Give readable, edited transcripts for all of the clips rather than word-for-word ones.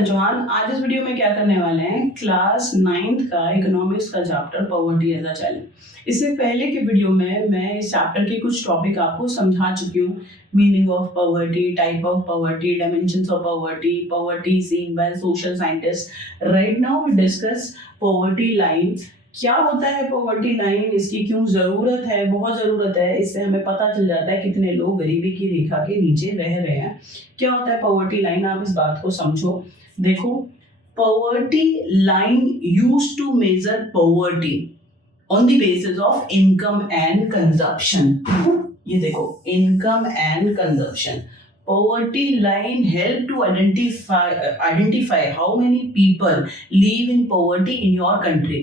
पंचवान। आज इस वीडियो में क्या करने वाले हैं, क्लास 9th का इकोनॉमिक्स का chapter poverty as a challenge. इससे पहले की वीडियो में मैं इस चैप्टर के कुछ टॉपिक आपको समझा चुकी हूँ। Meaning of poverty, type of poverty, dimensions of poverty, poverty seen by social scientist. Right now we discuss poverty line. क्या होता है पॉवर्टी लाइन, इसकी क्यों जरूरत है, बहुत जरूरत है। इससे हमें पता चल जाता है कितने लोग गरीबी की रेखा के नीचे रह रहे हैं। क्या होता है पॉवर्टी लाइन, आप इस बात को समझो। देखो, poverty line used to measure poverty on the basis of income and consumption. ये देखो, income and consumption. Poverty line help to identify how many people live in poverty in your country.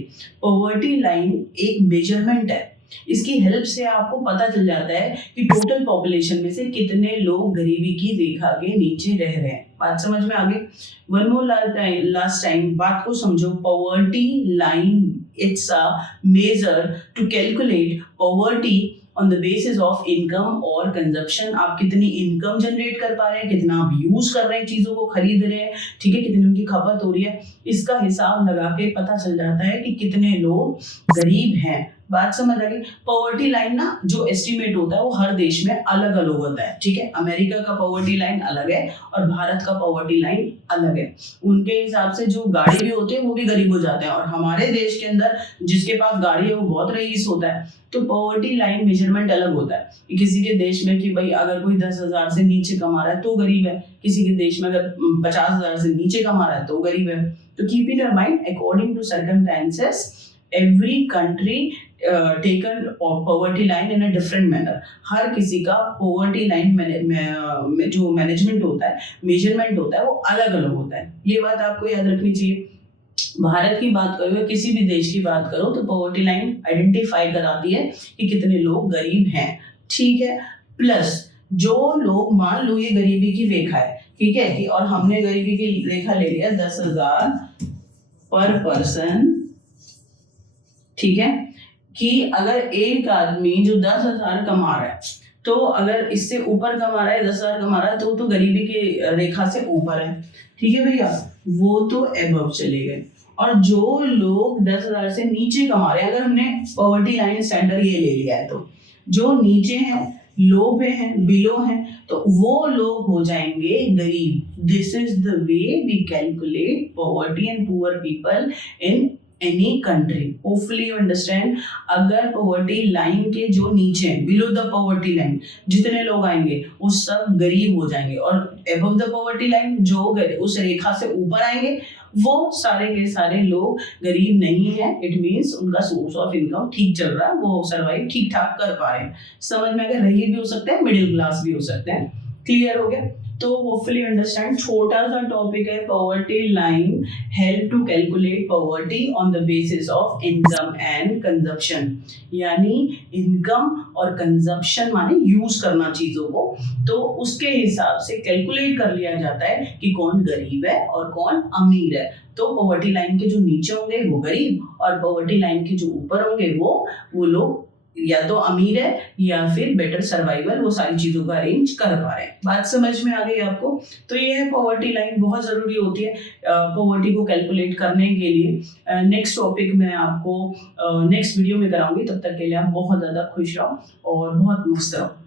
Poverty line एक measurement है। इसकी help से आपको पता चल जाता है कि टोटल पॉपुलेशन में से कितने लोग गरीबी की रेखा के नीचे रह रहे हैं। बात समझ में आ गई? वन मोर लास्ट टाइम बात को समझो। Poverty line it's a measure to calculate poverty on the basis of income और कंजप्शन। आप कितनी इनकम जनरेट कर पा रहे हैं, कितना आप यूज कर रहे हैं, चीजों को खरीद रहे हैं, ठीक है, कितनी उनकी खपत हो रही है, इसका हिसाब लगा के पता चल जाता है कि कितने लोग गरीब हैं। बात समझ आ गई? पॉवर्टी लाइन ना जो एस्टिमेट होता है वो हर देश में अलग अलग होता है, ठीक है। अमेरिका का पॉवर्टी लाइन अलग है और भारत का पॉवर्टी लाइन अलग है। उनके हिसाब से जो गाड़ी भी होते हैं वो भी गरीब हो जाते हैं, और हमारे देश के अंदर जिसके पास गाड़ी है वो बहुत रईस होता है। तो पॉवर्टी लाइन मेजरमेंट अलग होता है किसी के देश में कि भाई अगर कोई 10,000 से नीचे कमा रहा है तो गरीब है, किसी के देश में अगर 50,000 से नीचे कमा रहा है तो गरीब है। तो keep in your mind, according to circumstances every country taken poverty line in a different manner. हर किसी का पॉवर्टी लाइन जो मैनेजमेंट होता है, मेजरमेंट होता है, वो अलग अलग होता है। ये बात आपको याद रखनी चाहिए। भारत की बात करो या किसी भी देश की बात करो तो पॉवर्टी लाइन आइडेंटिफाई कराती है कि कितने लोग गरीब हैं, ठीक है। प्लस जो लोग, मान लो ये गरीबी की रेखा है, ठीक है, कि और हमने गरीबी की रेखा ले लिया 10,000 पर पर्सन, ठीक है, कि अगर एक आदमी जो 10,000 कमा रहा है तो अगर इससे ऊपर कमा रहा है, 10,000 कमा रहा है, तो गरीबी की रेखा से ऊपर है, ठीक है भैया, वो तो एबव चले गए। और जो लोग 10,000 से नीचे कमा रहे हैं, अगर हमने पॉवर्टी लाइन स्टैंडर्ड ये ले लिया है, तो जो नीचे हैं, लो पे हैं, बिलो हैं, तो वो लोग हो जाएंगे गरीब। This is the way we calculate poverty and poor people in any country. Hopefully you understand. अगर पॉवर्टी लाइन के जो नीचे हैं, बिलो द पॉवर्टी लाइन, जितने लोग आएंगे वो सब गरीब हो जाएंगे, और अबव द पॉवर्टी लाइन जो उस रेखा से ऊपर आएंगे वो सारे के सारे लोग गरीब नहीं है। इट मीन्स उनका सोर्स ऑफ इनकम ठीक चल रहा है, वो सर्वाइव ठीक ठाक कर पा रहे हैं। समझ में अगर रही भी हो सकते हैं, मिडिल क्लास भी हो सकते हैं। क्लियर हो गया? तो होपफुली अंडरस्टैंड। छोटा सा टॉपिक है, poverty line help to calculate poverty on the basis of income and consumption. यानी इनकम और कंजप्शन माने यूज करना चीजों को, तो उसके हिसाब से कैलकुलेट कर लिया जाता है कि कौन गरीब है और कौन अमीर है। तो पॉवर्टी लाइन के जो नीचे होंगे वो गरीब, और पॉवर्टी लाइन के जो ऊपर होंगे वो लोग या तो अमीर है या फिर बेटर सर्वाइवल, वो सारी चीजों को अरेंज कर पा रहे हैं। बात समझ में आ गई आपको? तो ये है पॉवर्टी लाइन, बहुत जरूरी होती है पॉवर्टी को कैलकुलेट करने के लिए। नेक्स्ट टॉपिक मैं आपको नेक्स्ट वीडियो में कराऊंगी। तब तक के लिए आप बहुत ज्यादा खुश रहो और बहुत मस्त रहो।